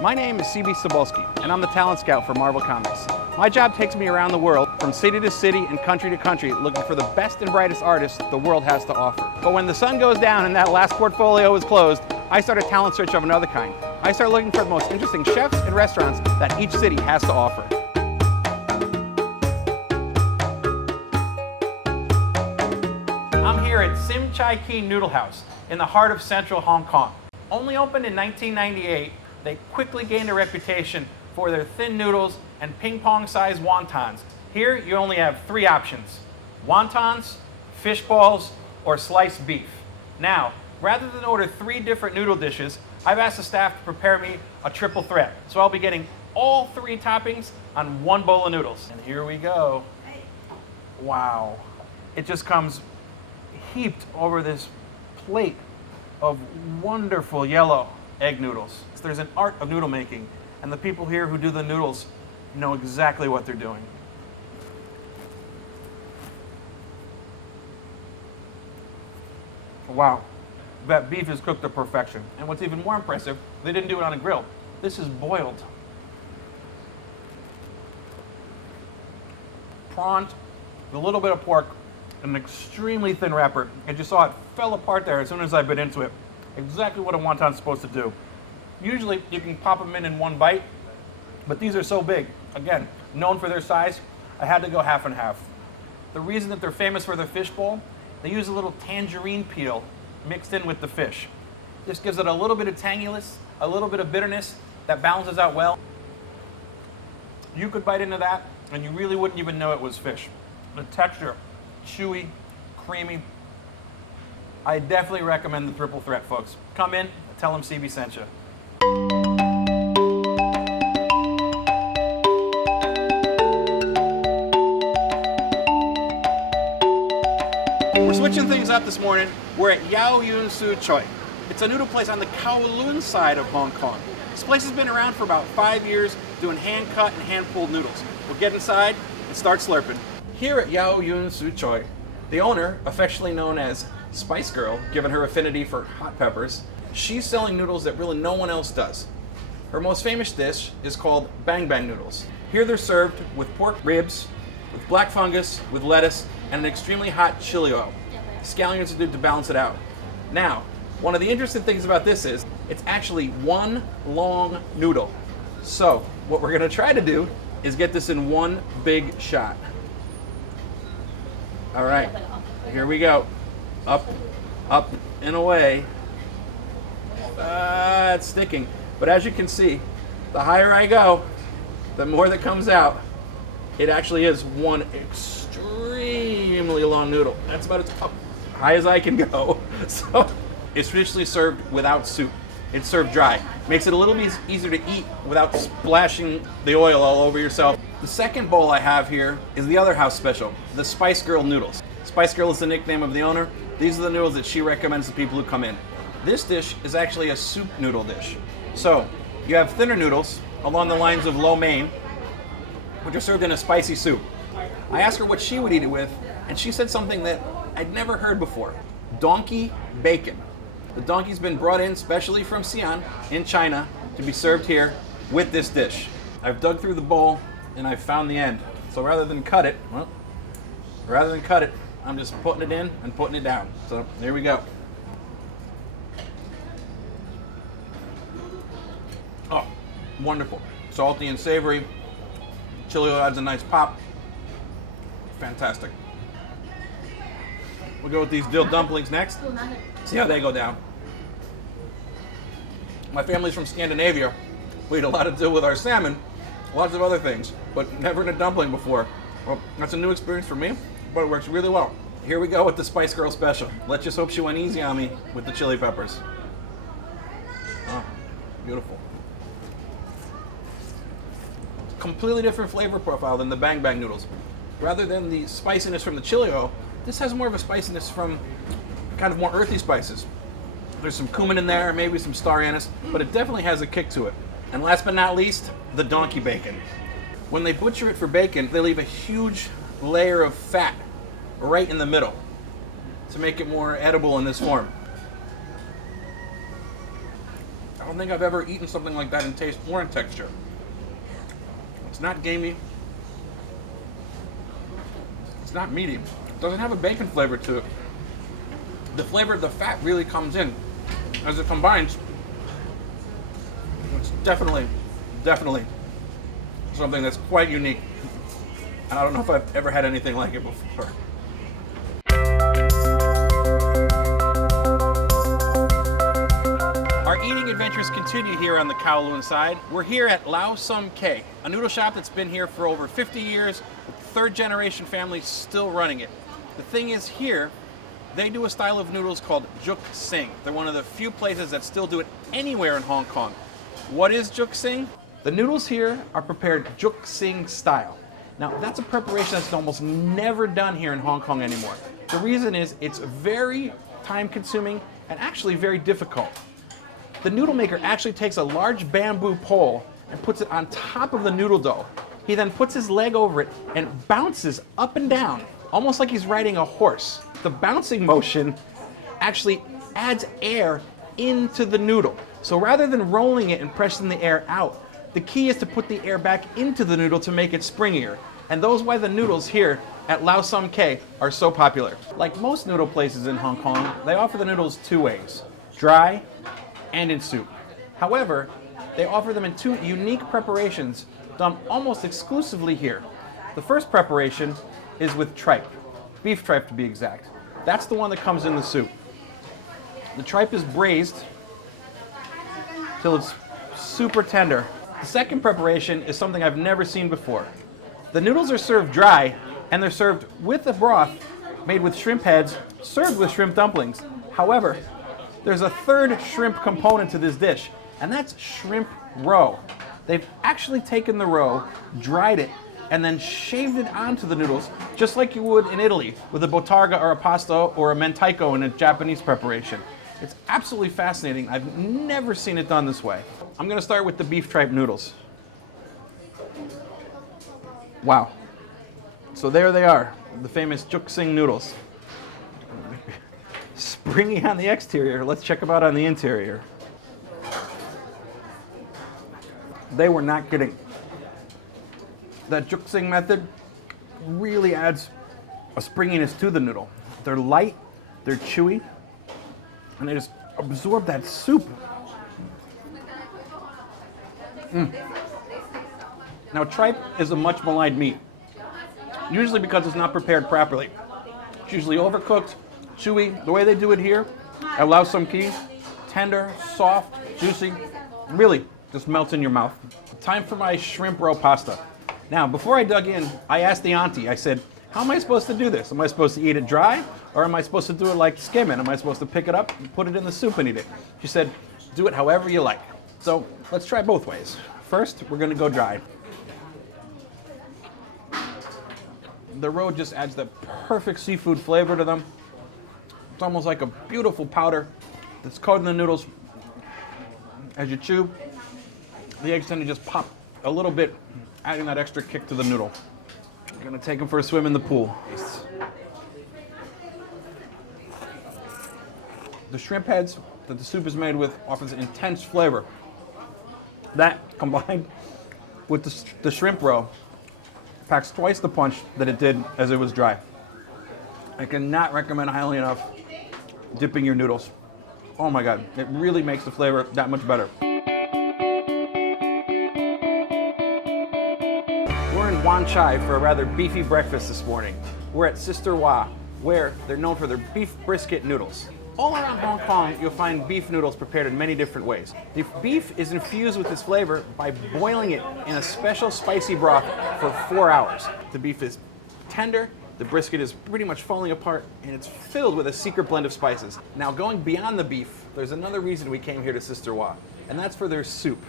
My name is CB Cebulski, and I'm the talent scout for Marvel Comics. My job takes me around the world, from city to city and country to country, looking for the best and brightest artists the world has to offer. But when the sun goes down and that last portfolio is closed, I start a talent search of another kind. I start looking for the most interesting chefs and restaurants that each city has to offer. I'm here at Sim Chai Kee Noodle House in the heart of central Hong Kong. Only opened in 1998, they quickly gained a reputation for their thin noodles and ping-pong-sized wontons. Here, you only have three options: wontons, fish balls, or sliced beef. Now, rather than order three different noodle dishes, I've asked the staff to prepare me a triple threat. So I'll be getting all three toppings on one bowl of noodles. And here we go. Wow. It just comes heaped over this plate of wonderful yellow egg noodles. There's an art of noodle making, and the people here who do the noodles know exactly what they're doing. Wow, that beef is cooked to perfection. And what's even more impressive, they didn't do it on a grill. This is boiled. Prawns, a little bit of pork, an extremely thin wrapper. And you saw it fell apart there as soon as I bit into it. Exactly what a wonton's supposed to do. Usually you can pop them in one bite, but these are so big. Again, known for their size, I had to go half and half. The reason that they're famous for their fish bowl, they use a little tangerine peel mixed in with the fish. This gives it a little bit of tanginess, a little bit of bitterness that balances out well. You could bite into that and you really wouldn't even know it was fish. The texture, chewy, creamy. I definitely recommend the triple threat, folks. Come in, tell them CB sent you. We're switching things up this morning. We're at Yao Yun Su Choi. It's a noodle place on the Kowloon side of Hong Kong. This place has been around for about 5 years, doing hand-cut and hand-pulled noodles. We'll get inside and start slurping. Here at Yao Yun Su Choi, the owner, affectionately known as Spice Girl, given her affinity for hot peppers, she's selling noodles that really no one else does. Her most famous dish is called Bang Bang noodles. Here they're served with pork ribs, with black fungus, with lettuce, and an extremely hot chili oil. Scallions are due to balance it out. Now, one of the interesting things about this is it's actually one long noodle. So what we're gonna try to do is get this in one big shot. All right, here we go. Up, up, and away. It's sticking. But as you can see, the higher I go, the more that comes out. It actually is one extremely long noodle. That's about as high as I can go. So it's traditionally served without soup. It's served dry. Makes it a little bit easier to eat without splashing the oil all over yourself. The second bowl I have here is the other house special, the Spice Girl noodles. Spice Girl is the nickname of the owner. These are the noodles that she recommends to people who come in. This dish is actually a soup noodle dish. So you have thinner noodles along the lines of lo mein, which are served in a spicy soup. I asked her what she would eat it with, and she said something that I'd never heard before: donkey bacon. The donkey's been brought in specially from Xi'an in China to be served here with this dish. I've dug through the bowl and I've found the end. So rather than cut it, I'm just putting it in and putting it down. So here we go. Oh, wonderful. Salty and savory. Chili oil adds a nice pop. Fantastic. We'll go with these dill dumplings next. See how they go down. My family's from Scandinavia. We eat a lot of dill with our salmon, lots of other things, but never in a dumpling before. Well, that's a new experience for me, but it works really well. Here we go with the Spice Girl special. Let's just hope she went easy on me with the chili peppers. Oh, beautiful. Completely different flavor profile than the Bang Bang noodles. Rather than the spiciness from the chili oil, this has more of a spiciness from kind of more earthy spices. There's some cumin in there, maybe some star anise, but it definitely has a kick to it. And last but not least, the donkey bacon. When they butcher it for bacon, they leave a huge layer of fat right in the middle to make it more edible in this form. don't think I've ever eaten something like that in taste or in texture. It's not gamey. It's not meaty. It doesn't have a bacon flavor to it. The flavor of the fat really comes in as it combines. It's definitely something that's quite unique. And I don't know if I've ever had anything like it before. Our eating adventures continue here on the Kowloon side. We're here at Lao Sum Ke, a noodle shop that's been here for over 50 years, with third generation family still running it. The thing is here, they do a style of noodles called Juk Sing. They're one of the few places that still do it anywhere in Hong Kong. What is Juk Sing? The noodles here are prepared Juk Sing style. Now that's a preparation that's almost never done here in Hong Kong anymore. The reason is it's very time consuming and actually very difficult. The noodle maker actually takes a large bamboo pole and puts it on top of the noodle dough. He then puts his leg over it and bounces up and down, almost like he's riding a horse. The bouncing motion actually adds air into the noodle. So rather than rolling it and pressing the air out, the key is to put the air back into the noodle to make it springier. And those why the noodles here at Lao Sum Ke are so popular. Like most noodle places in Hong Kong, they offer the noodles two ways, dry and in soup. However, they offer them in two unique preparations done almost exclusively here. The first preparation is with tripe, beef tripe to be exact. That's the one that comes in the soup. The tripe is braised till it's super tender. The second preparation is something I've never seen before. The noodles are served dry, and they're served with a broth made with shrimp heads, served with shrimp dumplings. However, there's a third shrimp component to this dish, and that's shrimp roe. They've actually taken the roe, dried it, and then shaved it onto the noodles, just like you would in Italy with a botarga or a pasta or a mentaiko in a Japanese preparation. It's absolutely fascinating. I've never seen it done this way. I'm gonna start with the beef tripe noodles. Wow. So there they are, the famous Juk Sing noodles. Springy on the exterior. Let's check them out on the interior. They were not kidding. That Juk Sing method really adds a springiness to the noodle. They're light, they're chewy, and they just absorb that soup. Now tripe is a much maligned meat, usually because it's not prepared properly. It's usually overcooked, chewy. The way they do it here at Lao Sum Ke, tender, soft, juicy, really just melts in your mouth. Time for my shrimp roe pasta. Now, before I dug in, I asked the auntie, I said, how am I supposed to do this? Am I supposed to eat it dry, or am I supposed to do it like skim it? Am I supposed to pick it up, and put it in the soup and eat it? She said, do it however you like. So let's try both ways. First, we're gonna go dry. The roe just adds the perfect seafood flavor to them. It's almost like a beautiful powder that's coated in the noodles. As you chew, the eggs tend to just pop a little bit, adding that extra kick to the noodle. I'm gonna take them for a swim in the pool. The shrimp heads that the soup is made with offers intense flavor. That, combined with the shrimp roe, packs twice the punch that it did as it was dry. I cannot recommend highly enough dipping your noodles. Oh my God, it really makes the flavor that much better. We're in Wan Chai for a rather beefy breakfast this morning. We're at Sister Wa, where they're known for their beef brisket noodles. All around Hong Kong, you'll find beef noodles prepared in many different ways. The beef is infused with this flavor by boiling it in a special spicy broth for 4 hours. The beef is tender, the brisket is pretty much falling apart, and it's filled with a secret blend of spices. Now, going beyond the beef, there's another reason we came here to Sister Wa, and that's for their soup.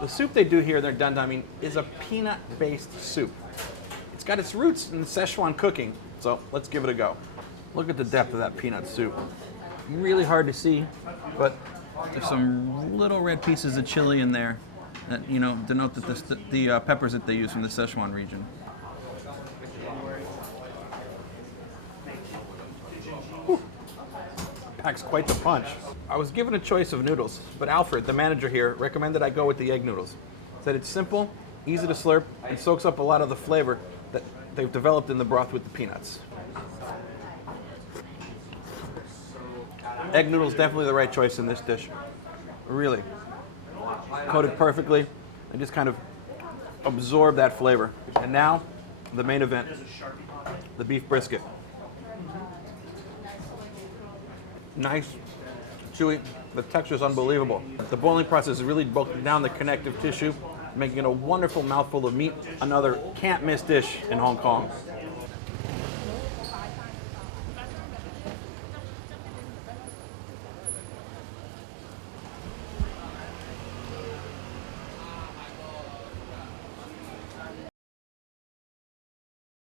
The soup they do here, their dan da ming, is a peanut-based soup. It's got its roots in Szechuan cooking, so let's give it a go. Look at the depth of that peanut soup. Really hard to see, but there's some little red pieces of chili in there that, you know, denote that the peppers that they use from the Szechuan region. Whew. Packs quite the punch. I was given a choice of noodles, but Alfred, the manager here, recommended I go with the egg noodles. Said it's simple, easy to slurp, and soaks up a lot of the flavor that they've developed in the broth with the peanuts. Egg noodles definitely the right choice in this dish. Really. Coated perfectly and just kind of absorb that flavor. And now, the main event, the beef brisket. Nice, chewy, the texture is unbelievable. The boiling process is really broken down the connective tissue, making it a wonderful mouthful of meat. Another can't miss dish in Hong Kong.